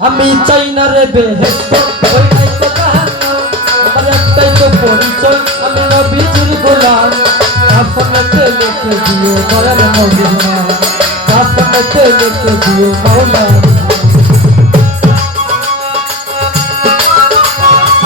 আমি চাই না রে বেহেশত ওই নাই তো জাহান্নাম আমার একটাই তো পরিচয় আমি নবীজির গোলাম কাফনেতে লিখে দিও দয়াল নবীর নাম কাফনেতে লিখে দিও মাওলা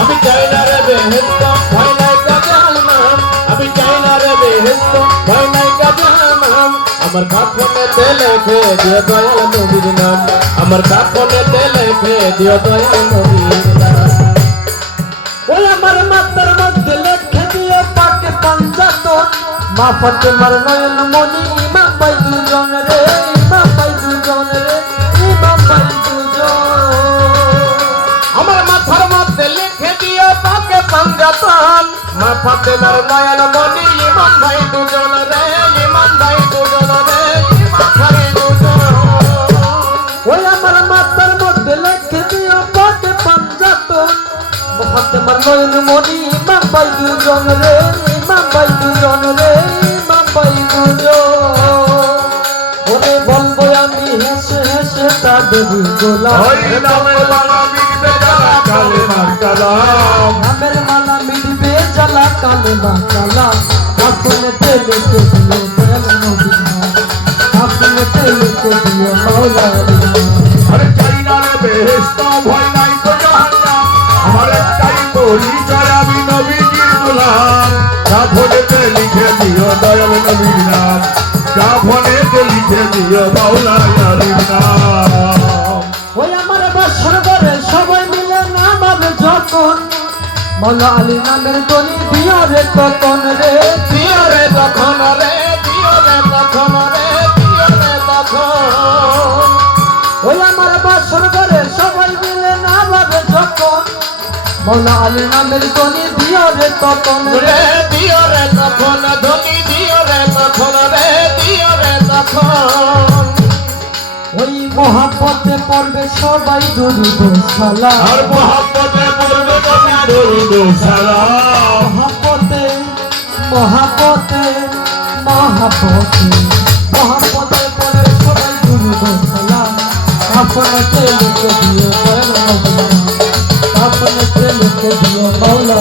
আমি চাই না রে বেহেশত ভয় নাই তো জাহান্নাম আমি চাই না রে বেহেশত ভয় নাই তো জাহান্নাম আমার কাফনেতে লিখে দিও দয়াল নবীর নাম আমার কাফনেতে লিখে দিও দয়াল নবীর নাম ওই আমার মাথার মধ্যে লিখে দিও পাকে পাঞ্জাতন মা ফাতেমার নয়ন মনি ইমাম ভাই দুজন রে ইমাম ভাই দুজন রে ইমাম ভাই দুজন আমার মাথার মধ্যে লিখে দিও পাকে পাঞ্জাতন মা ফাতেমার নয়ন মনি ইমাম ভাই দুজন রে ইমাম ভাই দুজন রে ইমাম ভাই দুজন ওই আমার মাথার মধ্যে লিখে দিও পাকে পাঞ্জাতন মা ফাতেমার নয়ন মনি ইমাম ভাই দুজন রে ইমাম ভাই দুজন রে ইমাম ভাই দুজন ওরে বলবো আমি হেসে হেসে তাদের গোলাম ওই নামের মালা মিটবে জ্বালা কালেমার কালাম নামের মালা মিটবে জ্বালা কালেমা কালাম আপনেতে লিখে দিও দয়াল নবীর নাম আপনেতে লিখে দিও মাওলার নাম আরে চাই না রে বেহেশত ভয় নাই তো জাহান্নাম আমার একটাই পরিচয় আমি নবীজির গোলাম কাফনেতে লিখে দিও দয়াল নবীর নাম কাফনেতে লিখে দিও মাওলার নাম ওই আমার বছর করে সবাই মিলে নাম হবে যখন মাওলা আলী নামের গনি দিও রে তখন রে দিও রে তখন রে দিও রে তখন রে দিও রে তখন ওই আমার বছর করে সবাই মিলে নাম হবে যখন মাওলা আলী নামের গনি দিও রে তখন রে রে দিও রে তখন ধনী দিও রে তখন রে দিও রে তখন ওই মহাপথে পড়বে সবাই দরুদ সালাম আর মহাব্বতে পড়বে নবী দরুদ সালাম মহাপথে মহাপথে মহাপথে মহাপথে পড়বে সবাই দরুদ সালাম আপনাকে লিখে দিও দয়াল নবী আপনাকে লিখে দিও মাওলা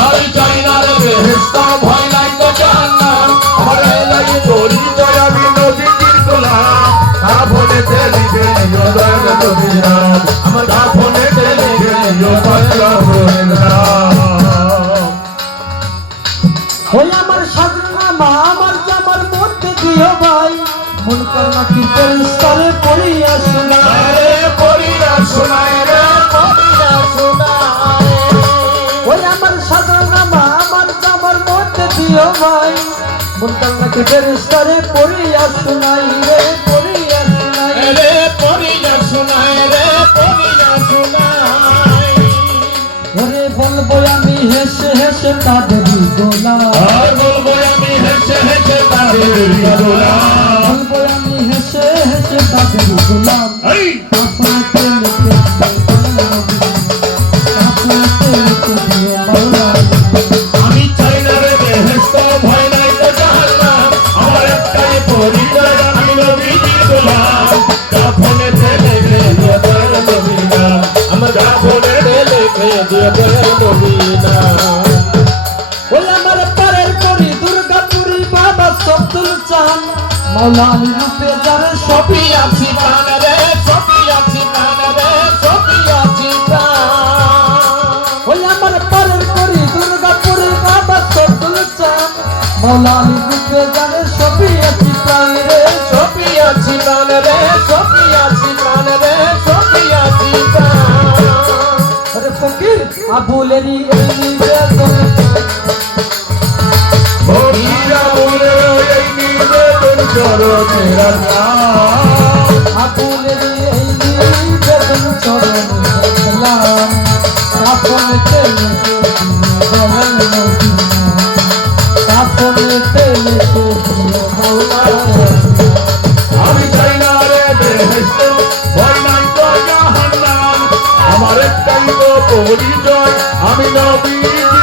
আমি চাই না রে বেহেশত ভয় নাই তো জাহান্নাম আমার এলাই পরিচয় আমি নবীজির গোলাম কাফনেতে লিখে দিও দয়াল নবীর নাম আমার কাফনেতে লিখে দিও দয়াল নবীর নাম ওই আমার সাজনা মা আমার জামার মধ্যে দিও ভাই মন কান্না কি পরিষ্কারে পড়িয়া শোনা আরে পড়িয়া শোনায় রে পড়িয়া শোনায় ওই আমার সাজনা মা আমার জামার মধ্যে দিও ভাই মন কান্না কি পরিষ্কারে পড়িয়া শোনাই রে পড়িয়া শোনাই রে পড়িয়া শোনায় রে পড়িয়া শোনায় ওরে বলবো আমি হেসে হেসে তাদের গোলাম আর বলবো আমি হেসে হেসে তাদের গোলাম বলবো আমি হেসে হেসে তাদের গোলাম এই আপনাকে লিখে আপনাকে লিখে দিও মাওলা আমি চাই না রে বেহেশত ভয় নাই তো জাহান্নাম আমার একটাই পরিচয় আমি নবীজির গোলাম কাফনেতে লিখে দিও দয়াল নবীর নাম আমার কাফনেতে লিখে দিও দয়াল নবীর নাম ওই আমার পারের করি দুর্গাপুরি বাবা সব্দুল চান মাওলা আলী রূপে যারে সবই আছি প্রাণ রে সবই আছি প্রাণ রে সবই আছি প্রাণ ওই আমার পারের করি দুর্গাপুরি বাবা সব্দুল চান মাওলা আলী রূপে যারে সবই আছি প্রাণ রে সবই আছি প্রাণ রে সবই আছি প্রাণ রে সবই আছি প্রাণ আরে ফকির আবুলেরই এই নিবেদন ভগীরা বলে এই নিবেদন করো তেরা নাম আবুলেরই এই নিবেদন চরণে রাখলাম আপনাকে লিখে দিও দয়াল নবী আপনাকে লিখে দিও মাওলা আমি চাই না রে বেহেশত ভয় নাই তো জাহান্নাম আমার একটাই তো পরিচয় আমি নবীজির